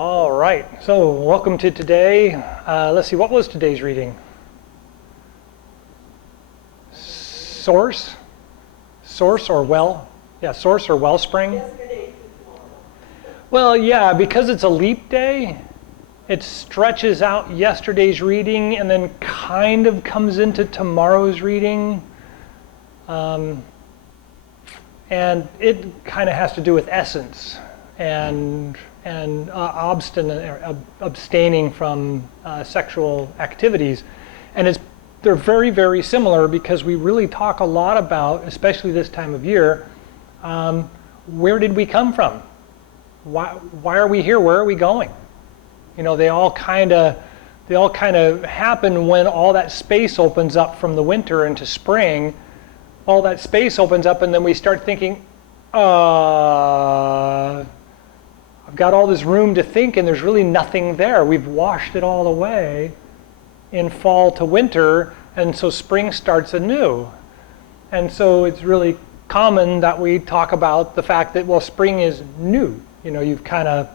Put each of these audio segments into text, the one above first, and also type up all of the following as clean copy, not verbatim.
All right, so welcome to today. Let's see, what was today's reading? Source or well? Yeah, source or wellspring? Yesterday to tomorrow. Well, yeah, because it's a leap day, it stretches out yesterday's reading and then kind of comes into tomorrow's reading. And it kind of has to do with essence and abstaining from sexual activities. And they're very, very similar because we really talk a lot about, especially this time of year, where did we come from? Why are we here? Where are we going? You know, they all kind of happen when all that space opens up from the winter into spring. All that space opens up and then we start thinking, I've got all this room to think and there's really nothing there. We've washed it all away in fall to winter, and so spring starts anew. And so it's really common that we talk about the fact that, well, spring is new. You know, you've kind of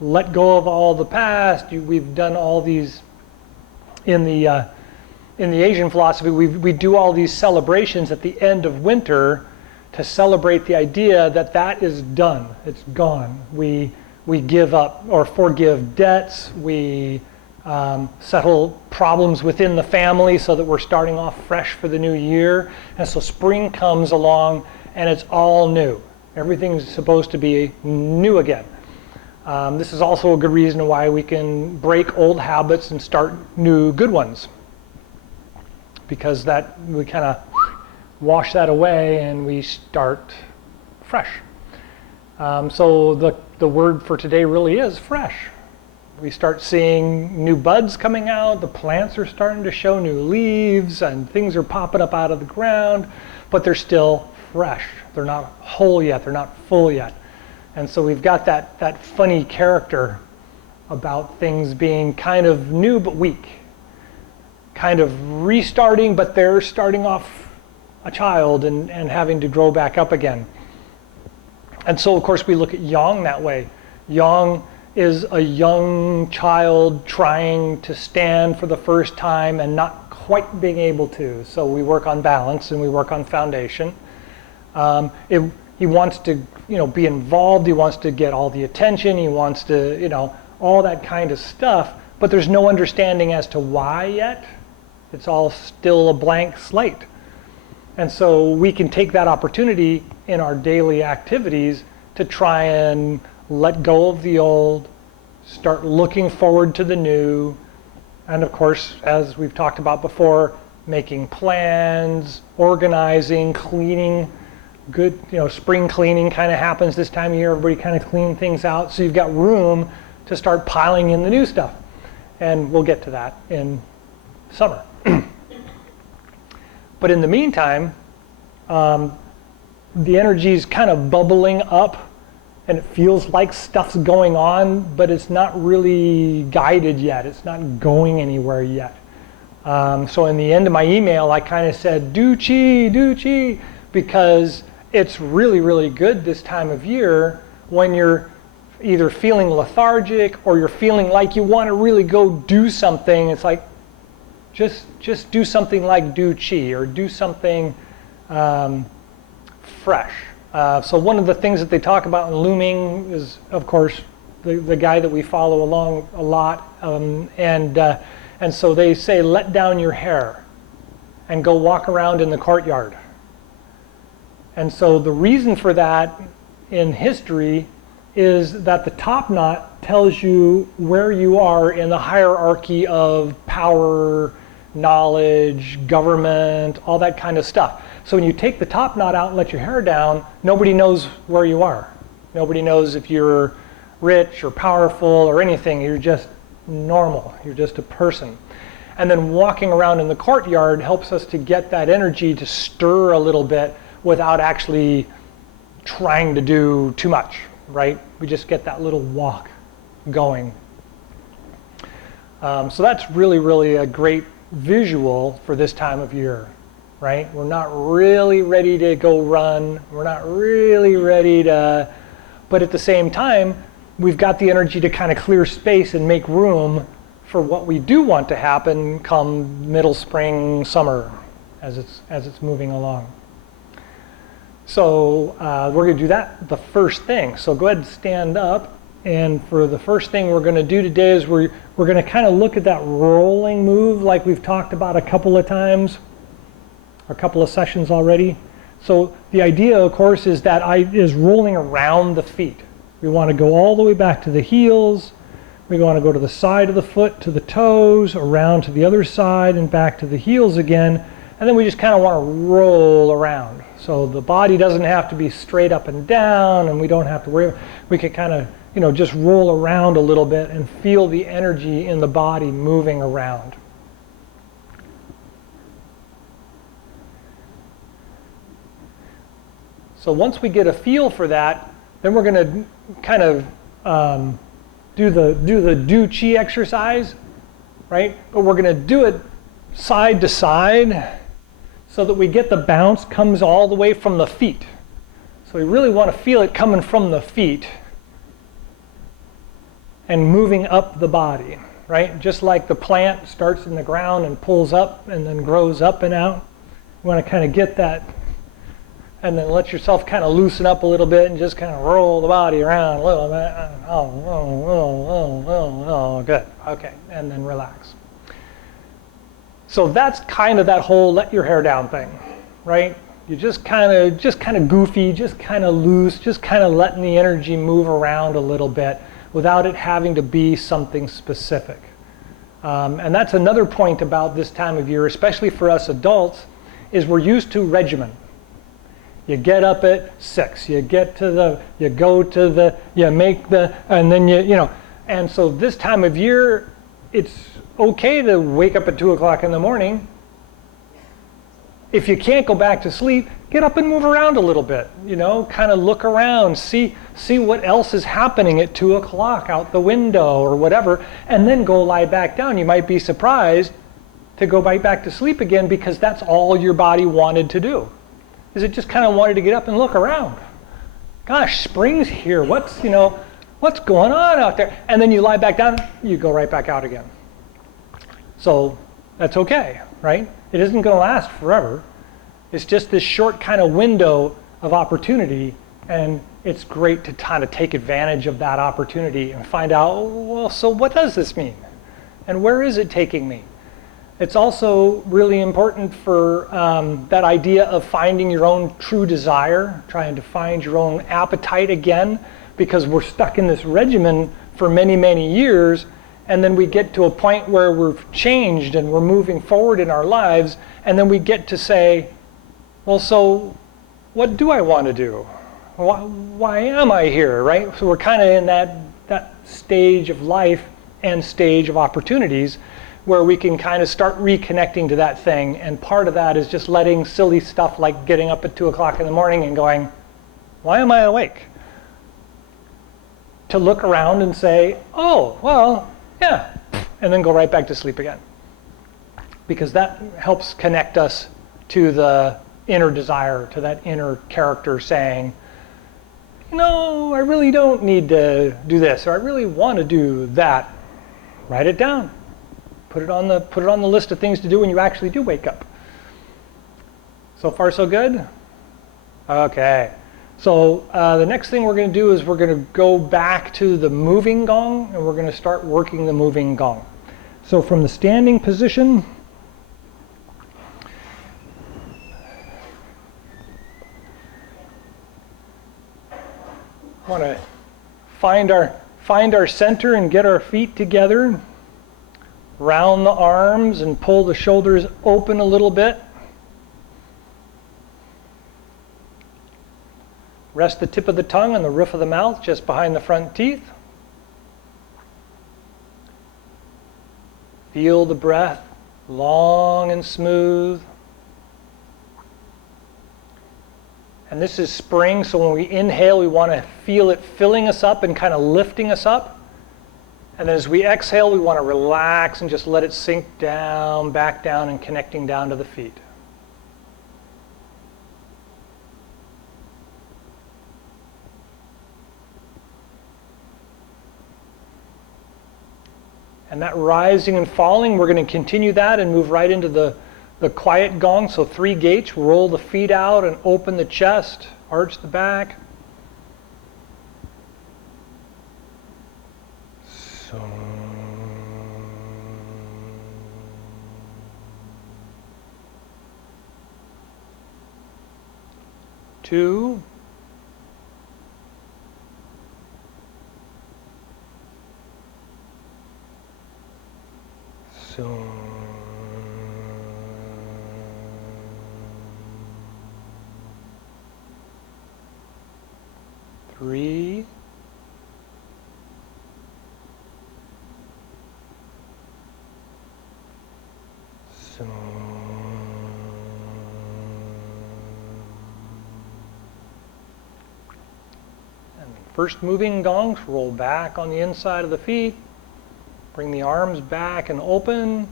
let go of all the past. We've done all these in the Asian philosophy. We do all these celebrations at the end of winter to celebrate the idea that that is done. It's gone. We give up or forgive debts. We settle problems within the family so that we're starting off fresh for the new year. And so spring comes along and it's all new. Everything's supposed to be new again. This is also a good reason why we can break old habits and start new good ones, because that we kind of wash that away and we start fresh. So the word for today really is fresh. We start seeing new buds coming out, the plants are starting to show new leaves, and things are popping up out of the ground, but they're still fresh. They're not whole yet, they're not full yet. And so we've got that funny character about things being kind of new but weak, kind of restarting, but they're starting off a child and having to grow back up again. And so, of course, we look at yang that way. Yang is a young child trying to stand for the first time and not quite being able to. So we work on balance and we work on foundation. He wants to, be involved. He wants to get all the attention. He wants to, all that kind of stuff. But there's no understanding as to why yet. It's all still a blank slate. And so we can take that opportunity in our daily activities to try and let go of the old, start looking forward to the new, and of course, as we've talked about before, making plans, organizing, cleaning. Good, spring cleaning kind of happens this time of year. Everybody kind of clean things out, so you've got room to start piling in the new stuff. And we'll get to that in summer. But in the meantime, the energy's kind of bubbling up and it feels like stuff's going on, but it's not really guided yet. It's not going anywhere yet. So in the end of my email, I kind of said, do chi, because it's really, really good this time of year when you're either feeling lethargic or you're feeling like you want to really go do something. It's like, just do something like do chi, or do something fresh. So one of the things that they talk about in looming is, of course, the guy that we follow along a lot. And so they say, let down your hair and go walk around in the courtyard. And so the reason for that in history is that the top knot tells you where you are in the hierarchy of power, knowledge, government, all that kind of stuff. So when you take the top knot out and let your hair down, nobody knows where you are. Nobody knows if you're rich or powerful or anything. You're just normal. You're just a person. And then walking around in the courtyard helps us to get that energy to stir a little bit without actually trying to do too much, right? We just get that little walk going. So that's really, really a great visual for this time of year, right? We're not really ready to go run. We're not really ready to, but at the same time, we've got the energy to kind of clear space and make room for what we do want to happen come middle spring, summer, as it's moving along. So we're going to do that the first thing. So go ahead and stand up. And for the first thing we're going to do today is we're going to kind of look at that rolling move like we've talked about a couple of times, a couple of sessions already. So the idea, of course, is rolling around the feet. We want to go all the way back to the heels. We want to go to the side of the foot, to the toes, around to the other side, and back to the heels again. And then we just kind of want to roll around. So the body doesn't have to be straight up and down, and we don't have to worry. We can kind of, just roll around a little bit and feel the energy in the body moving around. So once we get a feel for that, then we're going to kind of do the Chi exercise, right? But we're going to do it side to side so that we get the bounce comes all the way from the feet. So we really want to feel it coming from the feet and moving up the body, right? Just like the plant starts in the ground and pulls up and then grows up and out. You want to kind of get that and then let yourself kind of loosen up a little bit and just kind of roll the body around a little bit. Oh, good. Okay, and then relax. So that's kind of that whole let your hair down thing, right? You're just kind of goofy, just kind of loose, just kind of letting the energy move around a little bit without it having to be something specific. And that's another point about this time of year, especially for us adults, is we're used to regimen. You get up at 6, you make the, and then and so this time of year, it's okay to wake up at 2 o'clock in the morning. If you can't go back to sleep, get up and move around a little bit, kind of look around, see what else is happening at 2 o'clock out the window or whatever, and then go lie back down. You might be surprised to go right back to sleep again because that's all your body wanted to do. Is it just kind of wanted to get up and look around. Gosh, spring's here. What's going on out there? And then you lie back down, you go right back out again. So that's okay, right? It isn't going to last forever. It's just this short kind of window of opportunity, and it's great to kind of take advantage of that opportunity and find out, well, so what does this mean? And where is it taking me? It's also really important for that idea of finding your own true desire, trying to find your own appetite again, because we're stuck in this regimen for many, many years, and then we get to a point where we've changed and we're moving forward in our lives, and then we get to say, well, so what do I want to do? Why am I here, right? So we're kind of in that stage of life and stage of opportunities where we can kind of start reconnecting to that thing. And part of that is just letting silly stuff like getting up at 2 o'clock in the morning and going, why am I awake? To look around and say, oh, well, yeah, and then go right back to sleep again. Because that helps connect us to the inner desire, to that inner character saying, I really don't need to do this, or I really want to do that. Write it down. Put it on the list of things to do when you actually do wake up. So far, so good? Okay. So the next thing we're going to do is we're going to go back to the moving gong, and we're going to start working the moving gong. So from the standing position, want to find our center and get our feet together. Round the arms and pull the shoulders open a little bit. Rest the tip of the tongue on the roof of the mouth, just behind the front teeth. Feel the breath, long and smooth. And this is spring, so when we inhale, we want to feel it filling us up and kind of lifting us up. And then as we exhale, we want to relax and just let it sink down, back down, and connecting down to the feet. And that rising and falling, we're going to continue that and move right into the quiet gong. So 3 gates, roll the feet out and open the chest, arch the back. So 2, so 3, so and first moving gongs, roll back on the inside of the feet, bring the arms back and open,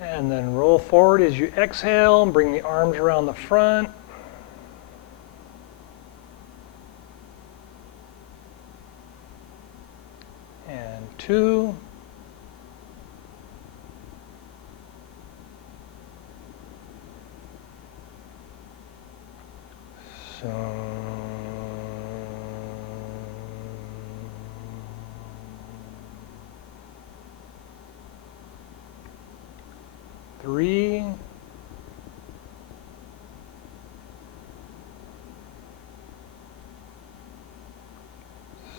and then roll forward as you exhale and bring the arms around the front. And 2. So three,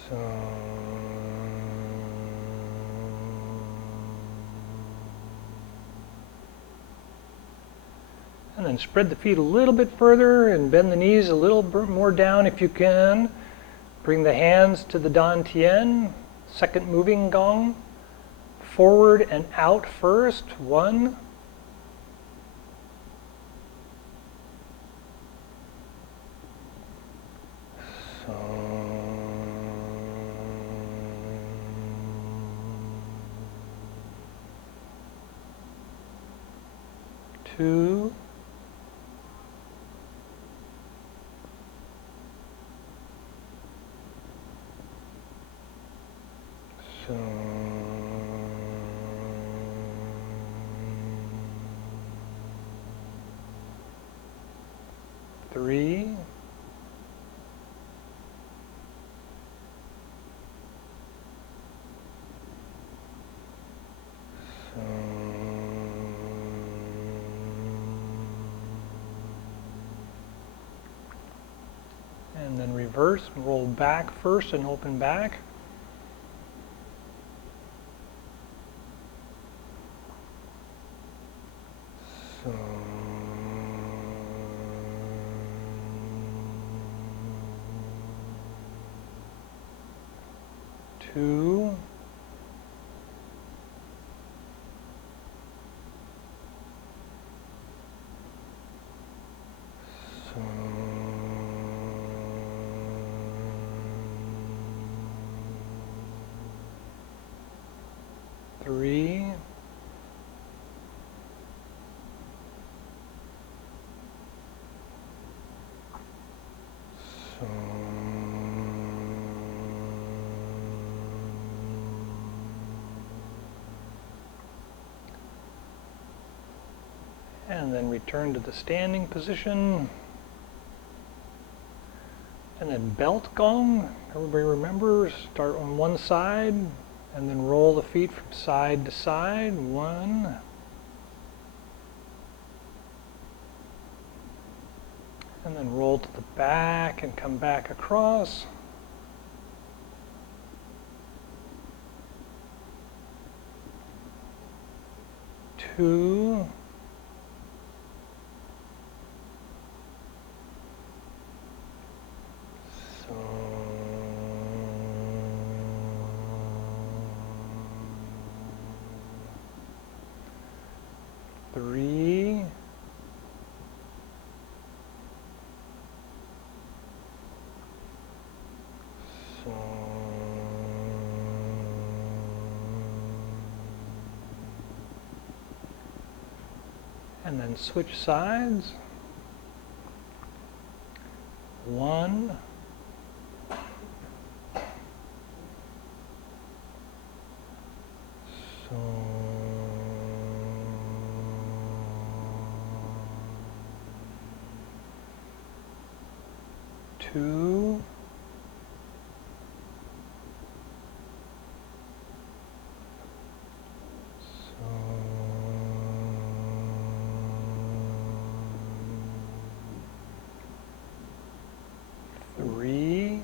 so and then spread the feet a little bit further and bend the knees a little more down if you can. Bring the hands to the Dantian, second moving gong. Forward and out first, 1. So 2. So 3. So and then reverse, roll back first and open back. So 2. So 3. So 'and then return to the standing position. And then belt gong, everybody remember, start on one side and then roll the feet from side to side. 1. And then roll to the back and come back across. 2. So 3. So and then switch sides. 1. 2. Three.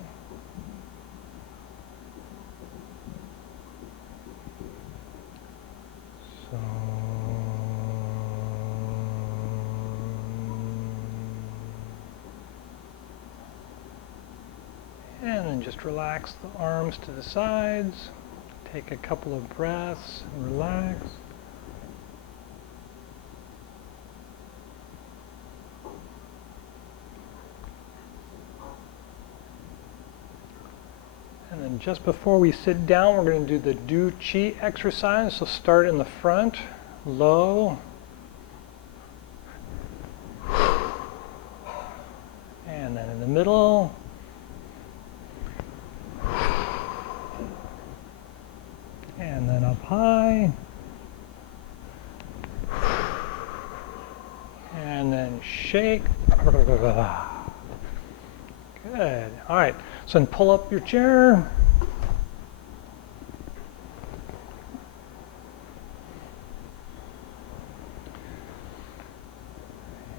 So and then just relax the arms to the sides. Take a couple of breaths and relax. And then just before we sit down, we're going to do the Do Chi exercise. So start in the front, low. And then in the middle. And then up high. And then shake. Good. All right. So then pull up your chair.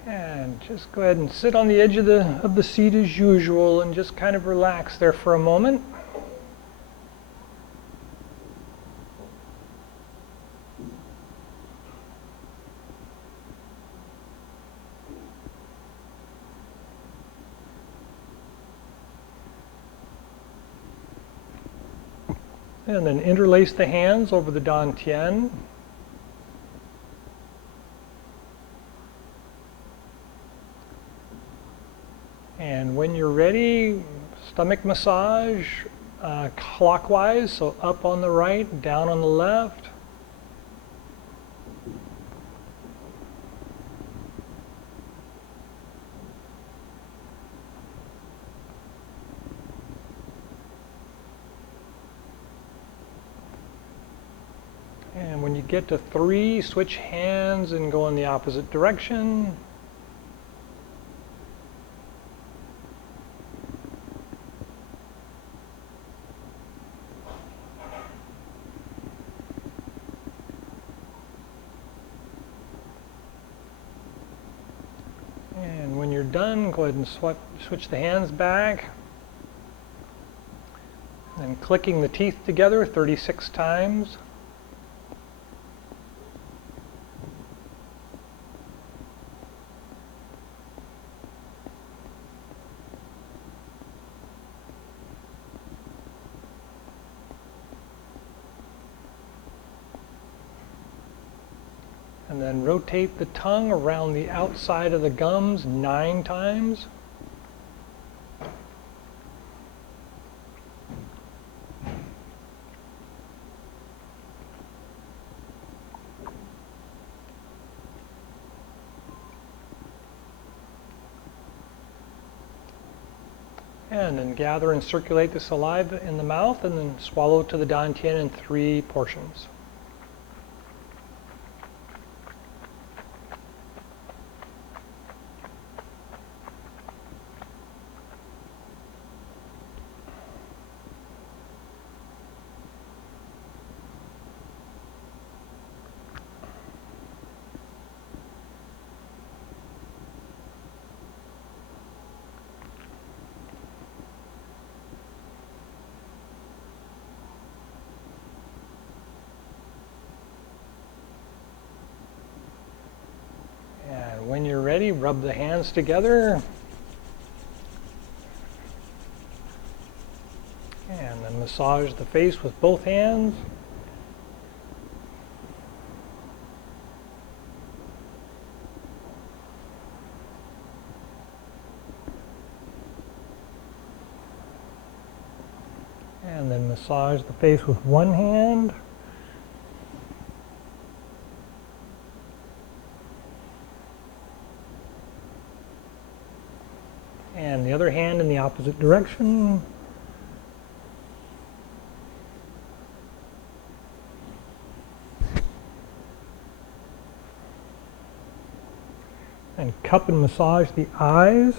And just go ahead and sit on the edge of the seat as usual and just kind of relax there for a moment. And then interlace the hands over the dantian. And when you're ready, stomach massage clockwise, so up on the right, down on the left. And when you get to 3, switch hands and go in the opposite direction. And when you're done, go ahead and switch the hands back. And clicking the teeth together 36 times. And then rotate the tongue around the outside of the gums 9 times. And then gather and circulate the saliva in the mouth and then swallow to the dantian in 3 portions. When you're ready, rub the hands together. And then massage the face with both hands. And then massage the face with one hand. And the other hand in the opposite direction. And cup and massage the eyes.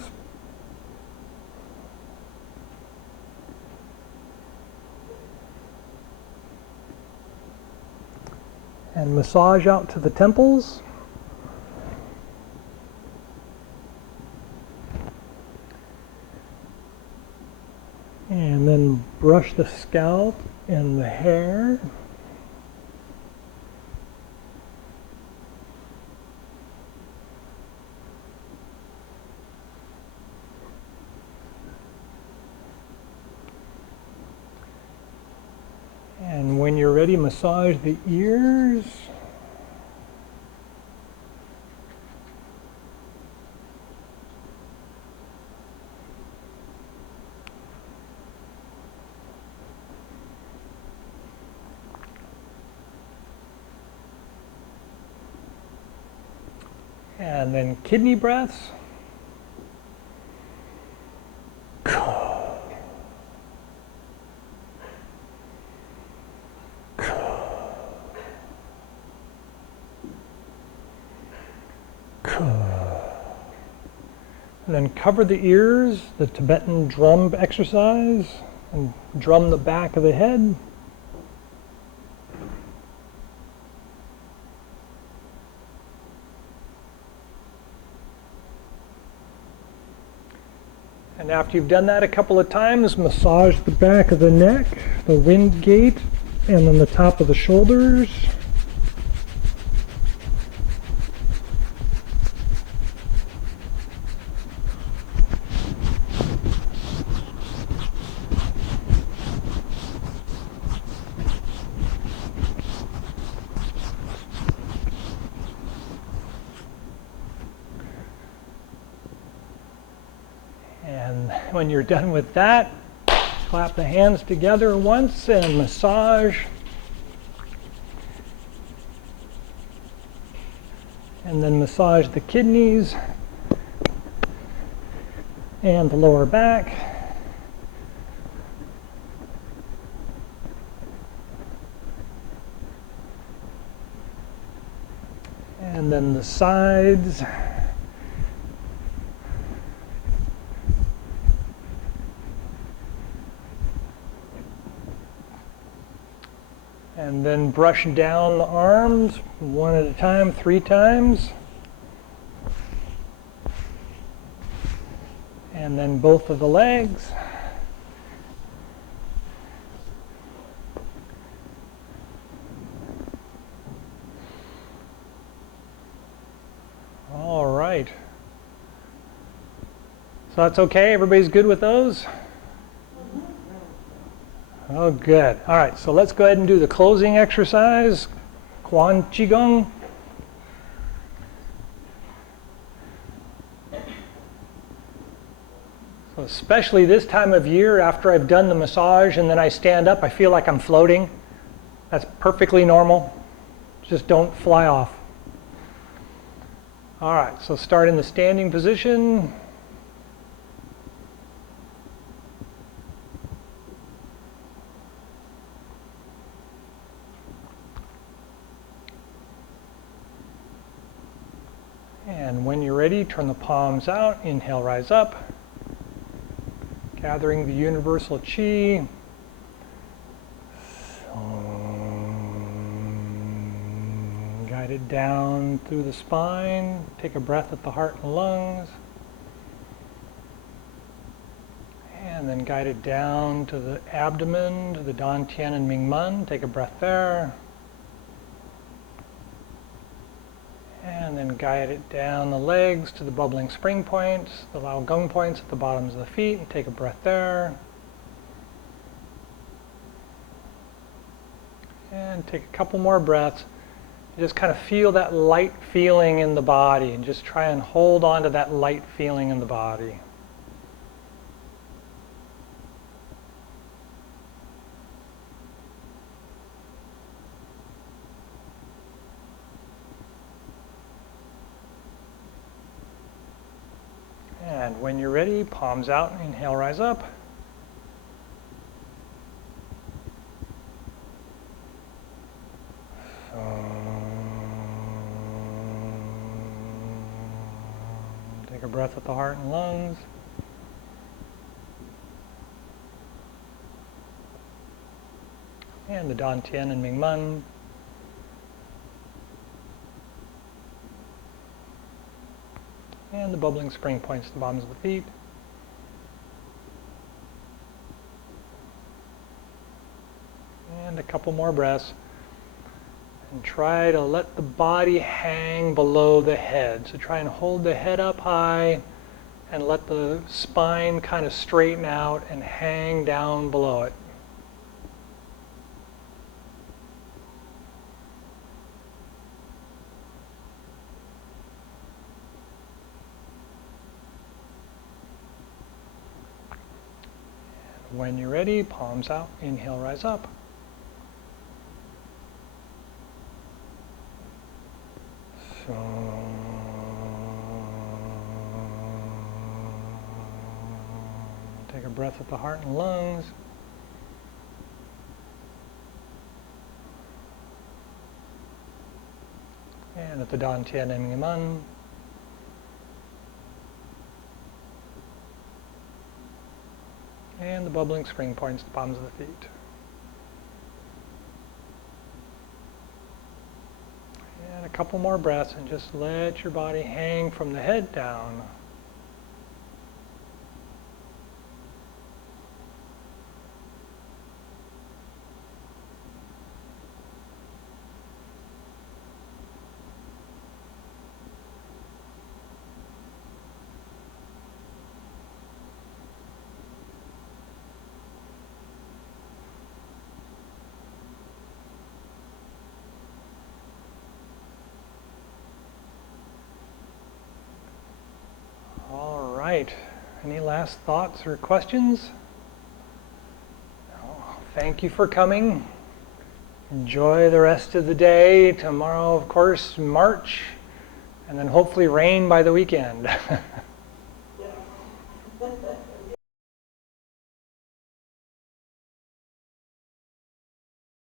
And massage out to the temples. And then brush the scalp and the hair. And when you're ready, massage the ears. And then kidney breaths. And then cover the ears, the Tibetan drum exercise, and drum the back of the head. And after you've done that a couple of times, massage the back of the neck, the wind gate, and then the top of the shoulders. And when you're done with that, clap the hands together once and massage. And then massage the kidneys and the lower back. And then the sides. And then brush down the arms one at a time, 3 times. And then both of the legs. All right. So that's okay? Everybody's good with those? Oh, good. All right, so let's go ahead and do the closing exercise, Chi Gung. So especially this time of year, after I've done the massage and then I stand up, I feel like I'm floating. That's perfectly normal. Just don't fly off. All right, so start in the standing position. And when you're ready, turn the palms out, inhale, rise up, gathering the universal chi. Guide it down through the spine, take a breath at the heart and lungs, and then guide it down to the abdomen, to the Dantian and Mingmen, take a breath there. And then guide it down the legs to the bubbling spring points, the Lao Gung points at the bottoms of the feet, and take a breath there. And take a couple more breaths. Just kind of feel that light feeling in the body, and just try and hold on to that light feeling in the body. And when you're ready, palms out, inhale, rise up. Take a breath at the heart and lungs. And the Dantian and Mingmen. And the bubbling spring points to the bottoms of the feet. And a couple more breaths. And try to let the body hang below the head. So try and hold the head up high and let the spine kind of straighten out and hang down below it. When you're ready, palms out, inhale, rise up. Take a breath at the heart and lungs. And at the Dan Tian and Man. And the bubbling spring points to the palms of the feet. And a couple more breaths and just let your body hang from the head down. Right. Any last thoughts or questions? Thank you for coming. Enjoy the rest of the day. Tomorrow, of course, March, and then hopefully rain by the weekend.